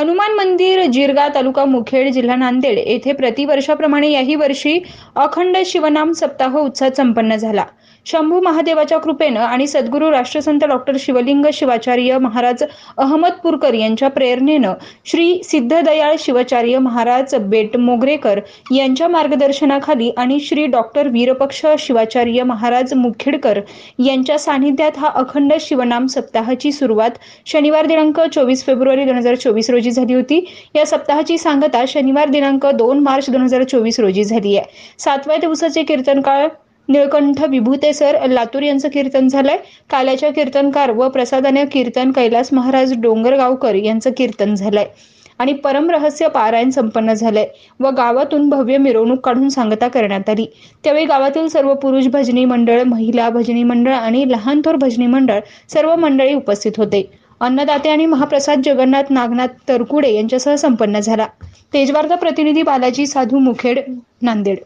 हनुमान मंदिर जिरगा तालुका मुखेड जिल्हा नांदेड येथे प्रतिवर्षाप्रमाणे याही वर्षी अखंड शिवनाम सप्ताह उत्सव संपन्न झाला। शंभू महादेवाच्या कृपेने आणि सद्गुरू राष्ट्रसंत डॉक्टर शिवलिंग शिवाचार्य महाराज अहमदपूरकर यांच्या प्रेरणेने श्री सिद्धदयाळ शिवाचार्य महाराज बेटमोगरेकर यांच्या मार्गदर्शनाखाली आणि श्री डॉक्टर वीरपक्ष शिवाचार्य महाराज मुखेडकर यांच्या सानिध्यात हा अखंड शिवनाम सप्ताहाची सुरुवात शनिवार दिनांक 24 फेब्रुवारी 2024 रोजी झाली होती। या सप्ताहाची सांगता शनिवार दिनांक 2 मार्च 2024 रोजी झाली आहे। 7व्या दिवसाचे कीर्तनकार निळकंठ विभूतेसर लातूर यांचं कीर्तन झालंय। काल्याच्या कीर्तनकार व प्रसादाने कीर्तन कैलास महाराज डोंगरगावकर यांचं कीर्तन झालंय आणि परम रहस्य पारायण संपन्न झालंय व गावातून भव्य मिरवणूक काढून सांगता करण्यात आली। त्यावेळी गावातील सर्व पुरुष भजनी मंडळ, महिला भजनी मंडळ आणि लहान थोर भजनी मंडळ सर्व मंडळी उपस्थित होते। अन्नदाते आणि महाप्रसाद जगन्नाथ नागनाथ तरकुडे यांच्यासह संपन्न झाला। तेजवार्ता प्रतिनिधी बालाजी साधू मुखेड नांदेड।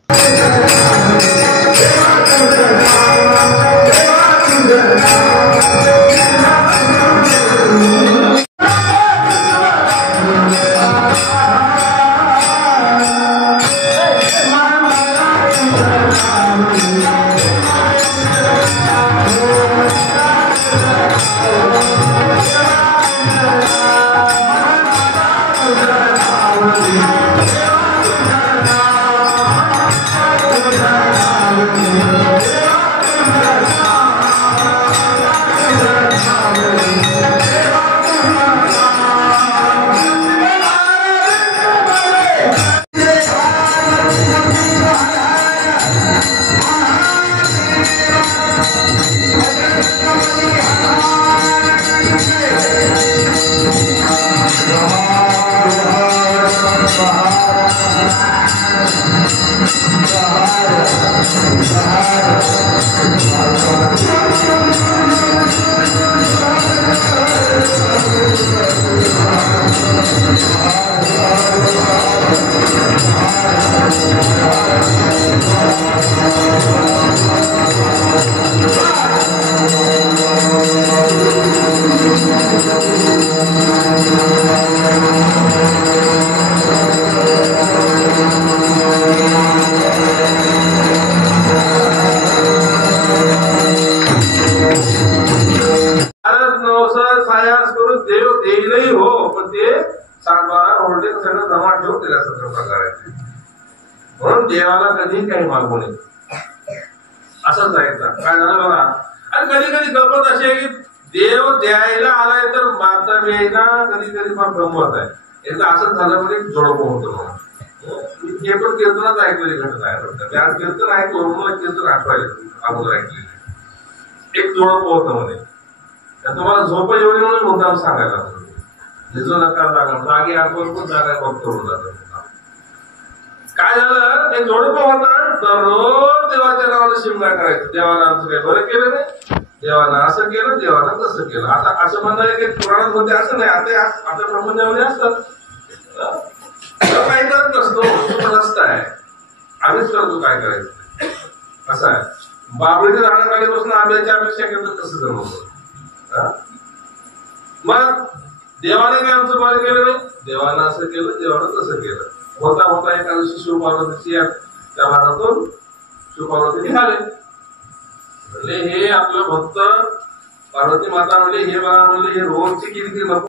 देव देईलही हो, पण ते 7-12 होल्डे सगळं जमा ठेवून त्याला सगळं करायचं। म्हणून देवाला कधी काही मागू नये असं जायचं। काय झालं बघा, आणि कधी कधी गमत अशी आहे की देव द्यायला आलाय तर मागता वेळेला कधी कधी फार गमत आहे। एकदा असंच झालं म्हणजे जोडप होतं। हे पण कीर्तनात ऐकलेली घटना आहे। त्या कीर्तन ऐकलं मला कीर्तन आठवायला अगोदर ऐकलेली एक जोडप होतं म्हणे। तुम्हाला झोप एवढी म्हणून मुद्दाम सांगायला झिजू नका, जागे आठवण जागा करून जात। काय झालं, ते जोडप होतं दररोज देवाच्या नावाला शिमगा करायचं। देवानं आमचं काही बरं केलं नाही, देवानं असं केलं, देवानं तसं केलं। आता असं म्हणणं की पुराणात होते असं नाही, आता प्रपंचामध्ये असतात काही करत नसतो, तो रस्ता आहे आम्हीच करतो काय करायचं असं आहे। बाबळीच्या झाडाखाली बसून आंब्याची अपेक्षा केलं तसं जमवतो। मग देवाने काय आमचं बरं केलं नाही, देवानं असं केलं, देवानं तसं केलं। होता होता एका दिवशी शिवपार्वतीची त्या भागातून शिवपार्वती निघाले। म्हणजे हे आपलं भक्त पार्वती माता म्हणले हे बघा, म्हणले हे रोजची किरकिर नको।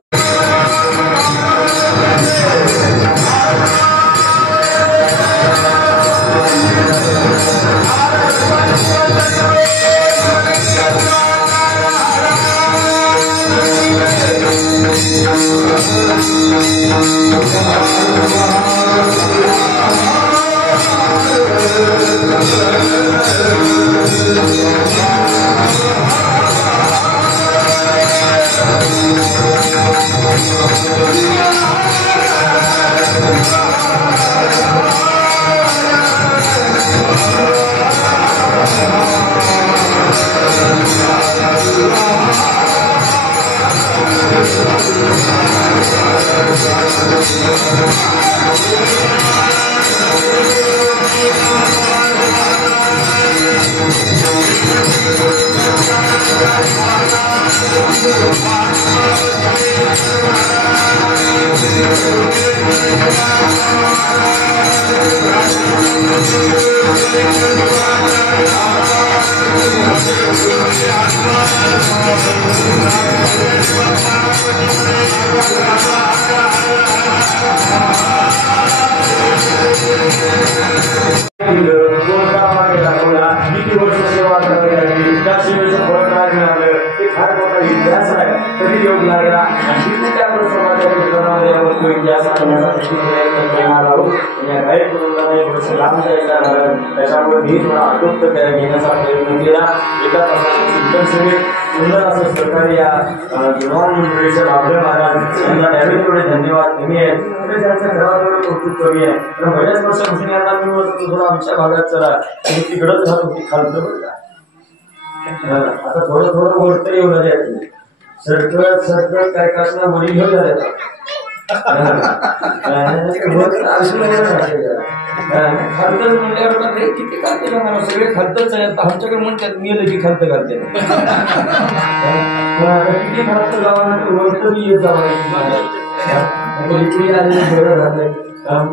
करण्याचा प्रयत्न करणार आहोत. या गाईड कुटुंबाने थोडंसं लांब जायला त्याच्यामुळे मी थोडा आटोप घेण्याचा प्रयत्न केला. एका तासाच्या सुंदर असं सहकार्य या जवान मंडळीच्या बाबरे महाराज यांना त्यावेळी थोडे धन्यवाद कमी आहेत. त्यांच्या घरात थोडे कौतुक कमी आहे. तर बऱ्याच वर्षापासून यांना मी थोडं आमच्या भागात चला तिकडंच राहत होती खालतं बरं का. आता थोडं थोडं वरतं येऊ लागले. सरकत सरकत काय कसं वडी घेऊन झाले खालतच म्हणल्यावर किती खालते का मला सगळे खालतच आहे. आमच्याकडे म्हणतात मी की खालत घालते किती खालत गावानंतर वरत मी येत जावं बरं राहतंय.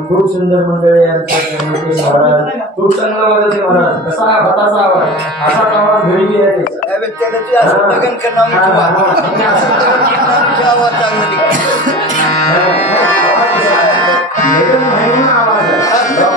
खूप सुंदर मंडळी महाराज खूप चांगला आवाज आहे. महाराज कसा हाताचा आवाज असाच आवाज घरी बी आहे. आवाज